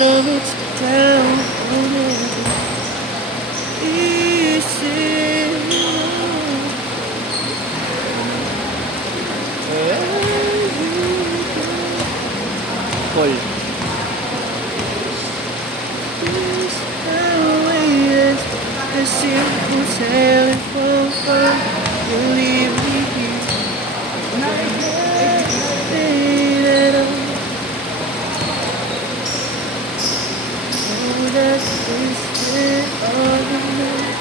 of it's down easy. Call. A simple telephone call will leave me here. Nothing at all. Oh, that's wasted all the night.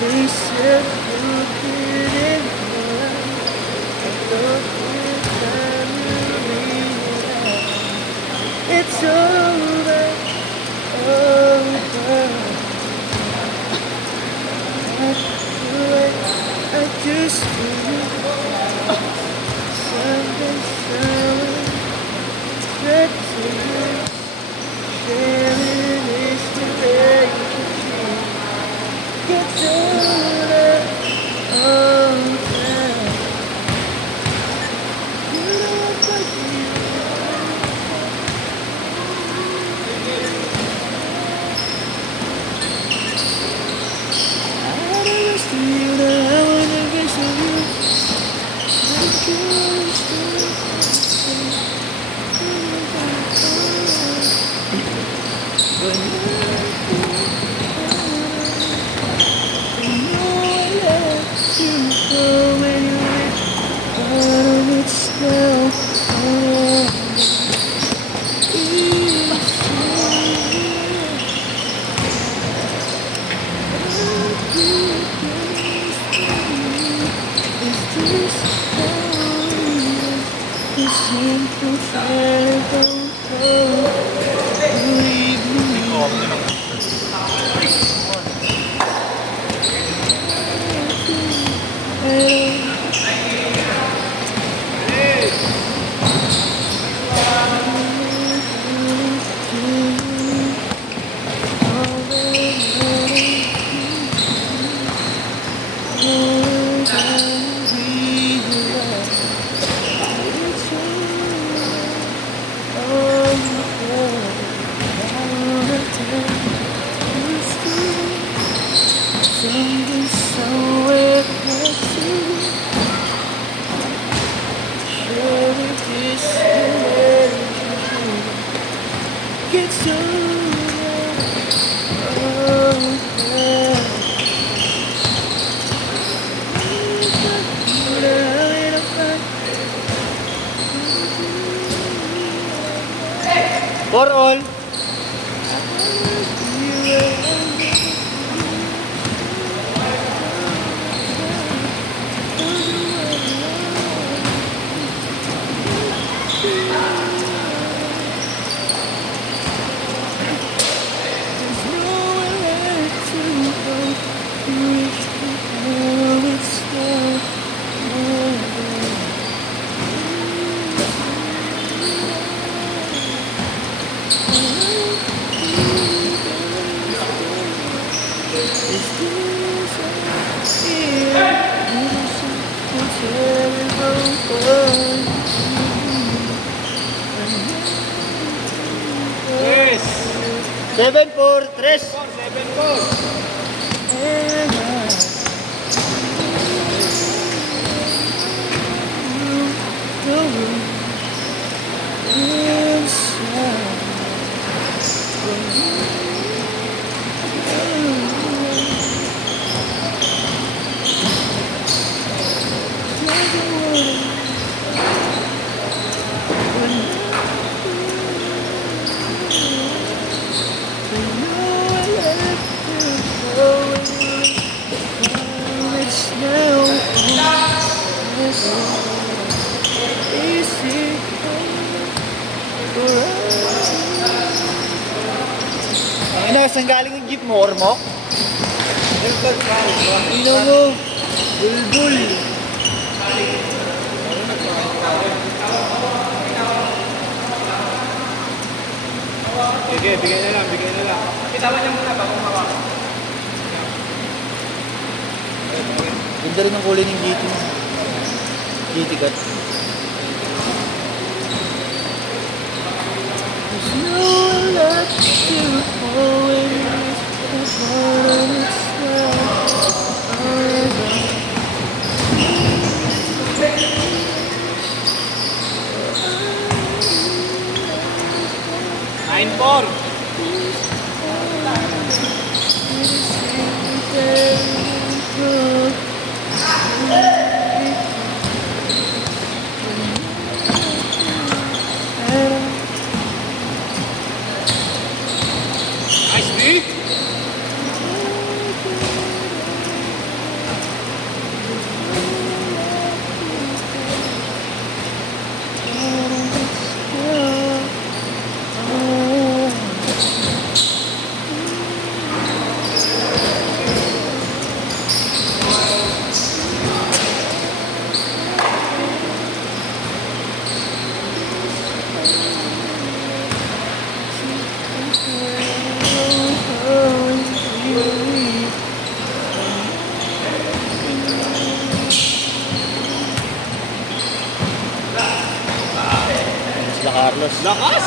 They said look in your eyes. I thought with time you realize it's over, over. I just feel something that to sharing is the way gets older all the time. You don't like me. I don't you that I wanna get to you. It's For all. Yes. 7-4-3. 7-4. Ano, saan galing yung jeep mo, Ormo? Ino mo, bulbul. Sige, bigay na lang, bigay na lang. Itawan niya muna bago mawak. Ganda rin ang kulay ng GT mo. GT Guts. There's no life. 9-4. Nice, D. Sila Carlos. Lakas!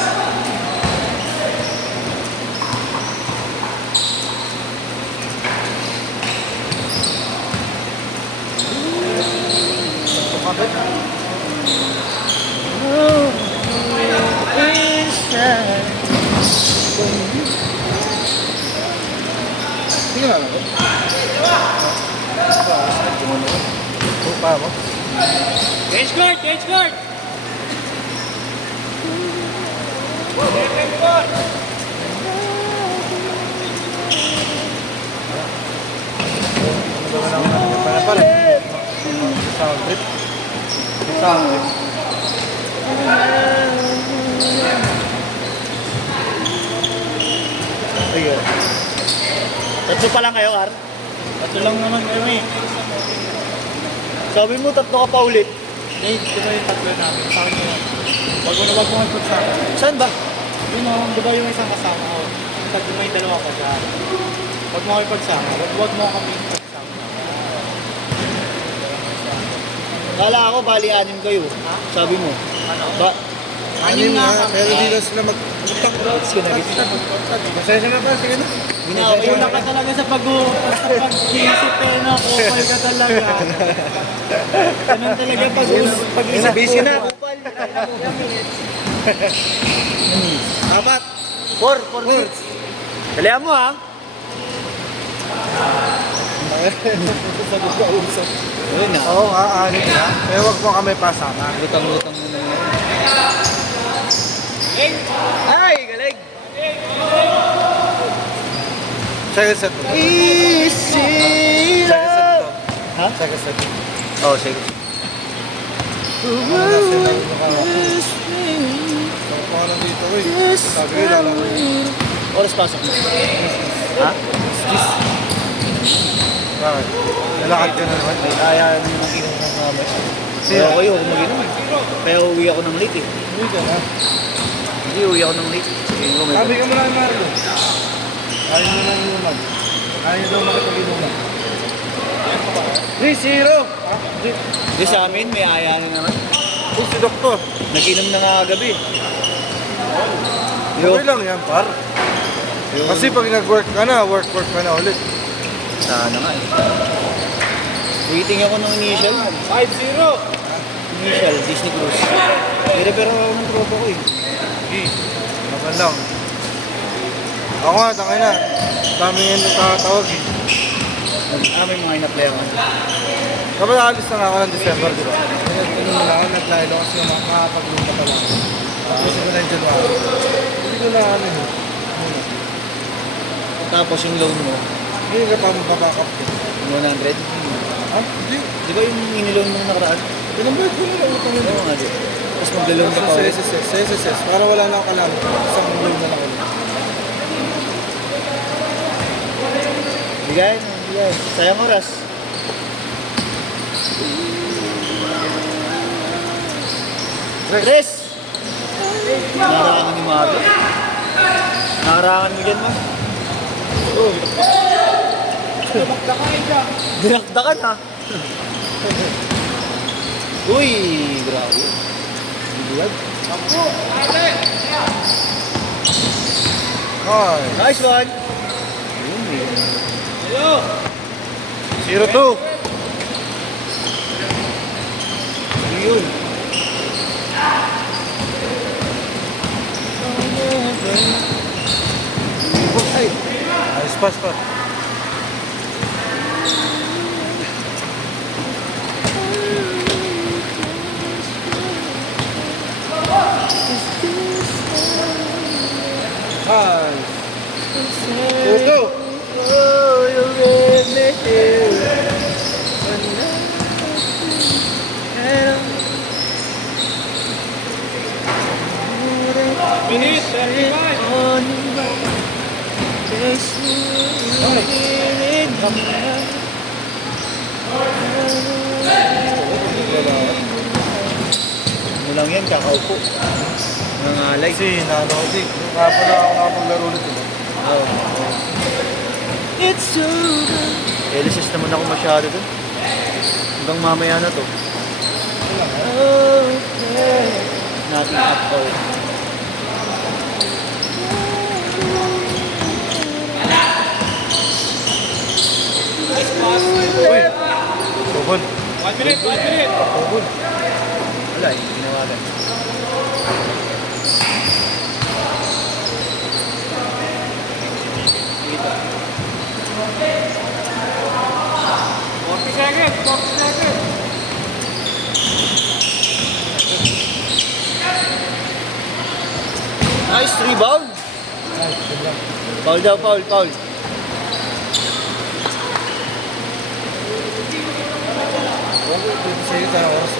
Tingnan lang ako. Pa mo? Change guard! Change guard! Change guard! Sound trip. Sound trip. Sige. Tatlo pa lang kayo, Ar? Ito lang naman kami. Sabi mo, tatlo ka pa ulit. Eh, di ba yung tatlo namin? Sa akin yun. Wag mo ikot sa akin. Saan ba? Yun o, di ba yung isang kasama ko? Tatlo may dalawa pa dyan. Wag mo ako ipagsama. Wag mo kami ipagsama. Kala ako, bali anim kayo. Sabi mo. Ano? Ba? Anim na kami. Pero di na sila Pasensya na pa, sige na. Ginagawa ka talaga sa pag-iisip eh, no? Kupal ka talaga. Ganun talaga pag-iisip. Busy na. Kupal. Apat. 4 minutes. Dalihan mo, ha? Sagot ka usap. Ayun na. Oo, aanit na. Pero wag mo kami pasama. Lutang-lutang mo na yan. Ay, galing! Second set. Easy Second set to. Ha? Second set. Oh, sige. Ano na sila yung nakawako? Ako ka lang dito eh. Sabi ko lang lang. Oras pasok mo. Ha? Bakit? Nalakad ka na naman. May kaya naman ng inom ng mga best. Kaya ako yung mag-inom eh. Kaya uwi ako ng late eh. Uy ka na. Hindi, uwi ako ng late. Sige, Sabi ka mo lang, Marlo. Ayaw mo nang inuman. Ayaw daw makipag-inuman. 3-0! Di sa amin, may ayanin naman. Uy, si Doktor. Nag-inom na nga kagabi. Okay lang yan, par. Kasi pag nag-work ka na, work ka na ulit. Sana nga eh. Waiting ako ng initial. 5-0! Initial, Disney Cruise. Pero ako ng tropa ko eh. Naman lang. Ako nga, tangay na. Dami nga nagkakatawag eh. May mga ina-play ako. Kapag alis na nga ako ng December, di ba? Ano mo lang, nag-lilo kasi yung makakapag-lupa pa lang. Tapos ko na yung January. Hindi ko na ano yun. Tapos yung loan mo, Hindi ka pa mapapakap ko. yung 100. Ha? Hindi. Di ba yung iniloan mo nakaraan? Pinambayad ko na utang yun. Oo nga di. Tapos mag-loan ka pa Sa ulit. SSS. Para wala na ako kalaman. Isang loan na lang ulit. Bigay. Sayang oras. Tres! Nakarangan ni Mago. Nakarangan mo dyan, ma. Dinakdakan, ha? Uy, grabe. Bulag. Ay. Nice one! Yun, 0-2. yun. Ay, Ayos pas pa. Ayos. Go! Oh, you're with me here. Minute, 35. ano lang yan, kakaupo. Nangalay. Kasi naano ko di. Kapag na ako nakapaglaro ulit diba? It's so good. LSS naman ako masyado dun. Hanggang mamaya na to. Okay. Nothing at all. Uy! Tubol. 1 minute, 1 minute. Tubol. Wala, hindi ginawagan. Dito. 40 seconds, 40 seconds. Nice rebound. Nice, good lang. Foul daw, foul, foul. Okay, 20 seconds na oras.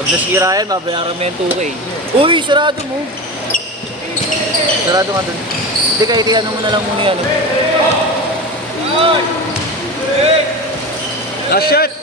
Pag nasira yan, mabayaran mo yung 2K. Uy, sarado mo. Sarado nga dun. Hindi, kahit ano mo na lang muna yan. Last shot!